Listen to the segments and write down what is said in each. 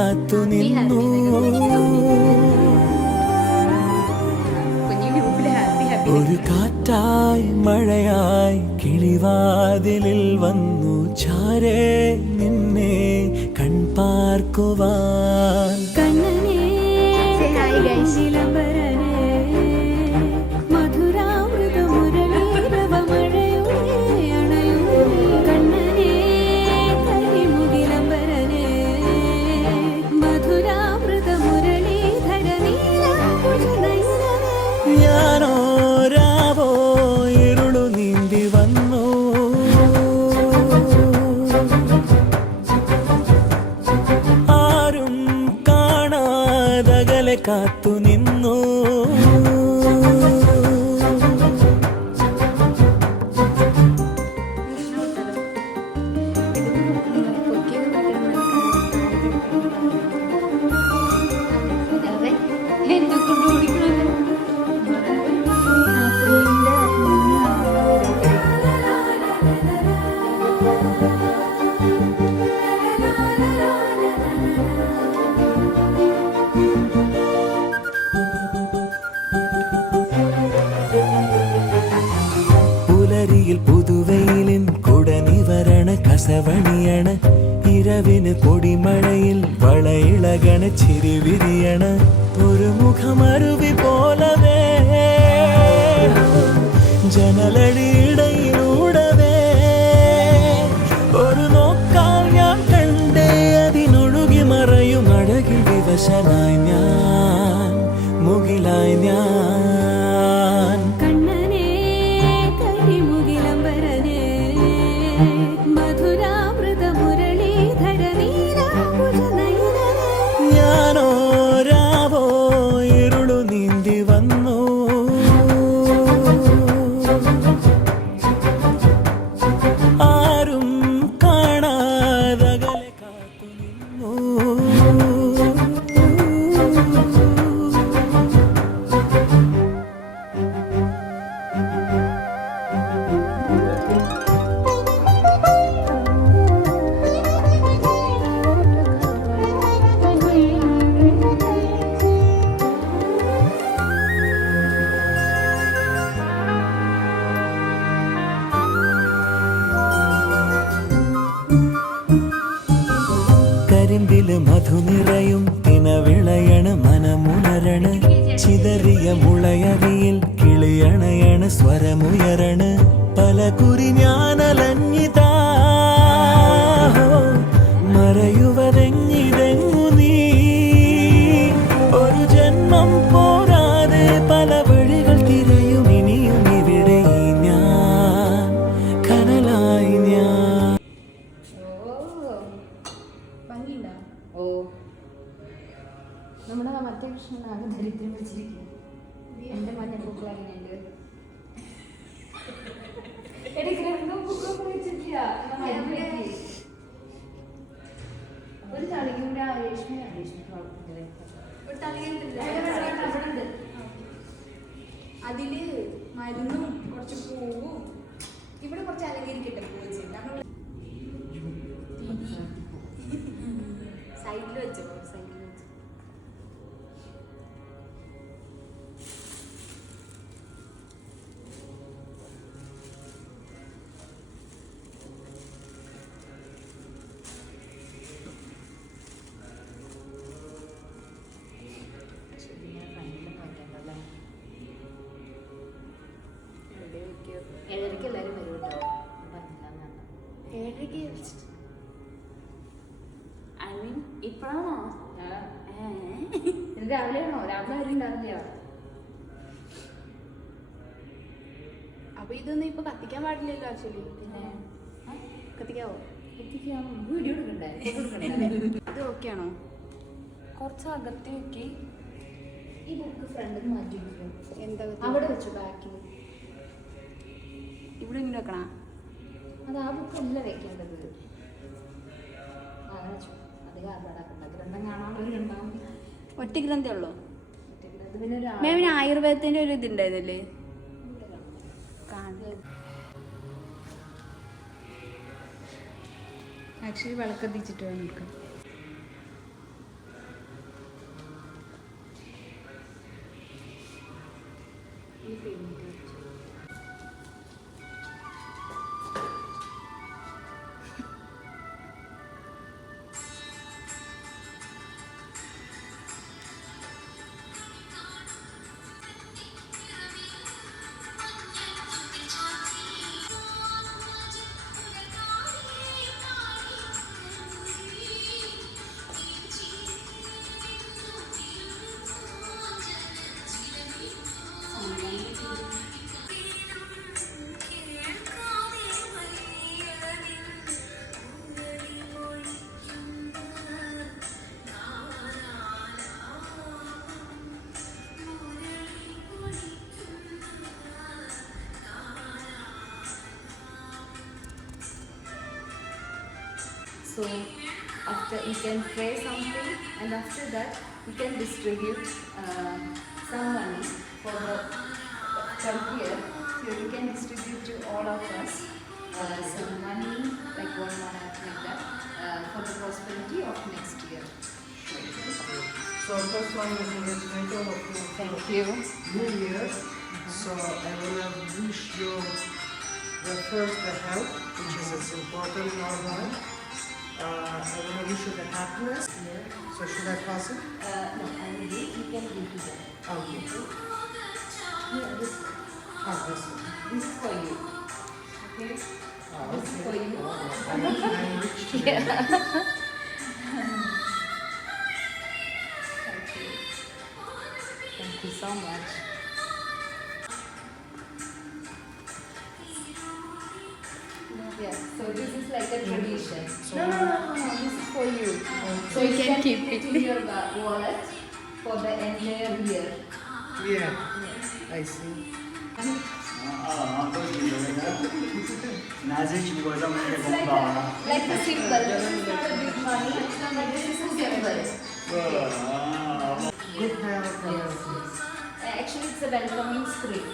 കാത്തു നിന്നു. ഒരു കാറ്റായി മഴയായി കിളിവാതിലിൽ വന്നു ചാരേ നിന്നെ കൺപാർക്കുവാൻ. കാത്തു നിന്നു. പുതുവെയിലിൻ കുടനിവരണ കസവണിയണ ഇരവിന് പൊടിമഴയിൽ വളയിളകണ ചിരിവിരിയണ ഒരു മുഖമരുവി പോലവേ ജനലടിയിടയിലൂടവേ ഒരു നോക്കാൽ ഞാൻ കണ്ടേ അതിനൊഴുകി മറയും അഴകിൽ വിവശനായി ഞാൻ മുകിലായി ഞാൻ. കരിമ്പില് മധുനിറയും തിനവിളയണ് മനമുണരണ് ചിതറിയ മുളയരിയിൽ കിളിയണയണ് സ്വരമുയരണ് പല കുറി ഞാനലഞ്ഞിതാ മറയുവതെങ്ങിതെങ്ങു നീ ഒരു ജന്മം പോരാതെ പല വഴികൾ തിരയും ഇനിയും ഇവിടെ ഞാൻ കനലായി ഞാൻ. ഓ നമ്മുടെ മറ്റേ കൃഷ്ണനാകെ ദരിദ്രം വെച്ചിരിക്കുന്നു. എന്റെ മഞ്ഞപ്പൂക്കൾ അങ്ങനെയുണ്ട്. ഒരു തളികൂടെ അതില് മരുന്നും കുറച്ച് പൂവും ഇവിടെ കുറച്ച് അലങ്കരിക്കട്ടെ പൂ വെച്ചിട്ട് സൈഡിൽ വെച്ചോ. ഏഴരയ്ക്ക് എല്ലാവരും വരും കേട്ടോ. ഏഴരയ്ക്ക് ഐ മീൻ ഇപ്പോഴാണോ? രാവിലെ ആണോ? രാവിലെ ആരും ഉണ്ടാവില്ല. അപ്പൊ ഇതൊന്നും ഇപ്പൊ കത്തിക്കാൻ പാടില്ലല്ലോ ആക്ച്വലി. പിന്നെ കത്തിക്കാവോ? കത്തിക്കാം. വീഡിയോ എടുക്കണ്ടേ? ഇത് ഓക്കെ ആണോ? കുറച്ച് അകത്തി വെക്കി. ഈ ബുക്ക് ഫ്രണ്ടിൽ മാറ്റി വെക്കും. എന്താ അവിടെ വെച്ചു ബാക്കിൽ. ഇവിടെ ഇങ്ങനെ വെക്കണ? അത് ആ ബുക്ക് അല്ല വെക്കേണ്ടത്. ഒറ്റ ഗ്രന്ഥേ ഉള്ളൂ. മാമിന് ആയുർവേദത്തിന്റെ ഒരു ഇതുണ്ടായിരുന്നല്ലേ? ആക്ച്വലി വിളക്കത്തിച്ചിട്ട് നോക്കാം. So after you can pray something, and after that you can distribute some money for the from here. Here you can distribute to all of us some money, like 1 month like that, for the prosperity of next year. So first one is congratulations of Thank you. New Year. So I wanna wish you the first the health, which is as important in our life. I wanna wish you the happiness. So should I pass it? No, I will give. You can give to them. Okay. Here, this This one. is for you. Okay. This is for you. I'm rich today. Thank you. Thank you so much. Yeah, so this is like a tradition. No, this is for you. So you can keep it in your wallet for the entire year. Yeah, I see. It's like a symbol. This is not a big money, but this is a symbol. Good health. Yes. Actually, it's a welcoming script.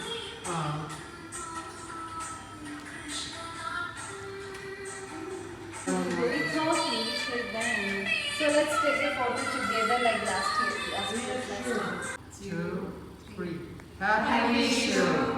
It's not finished like that only. So let's take a photo together like last year. Last year. 2, 3. Happy New Year.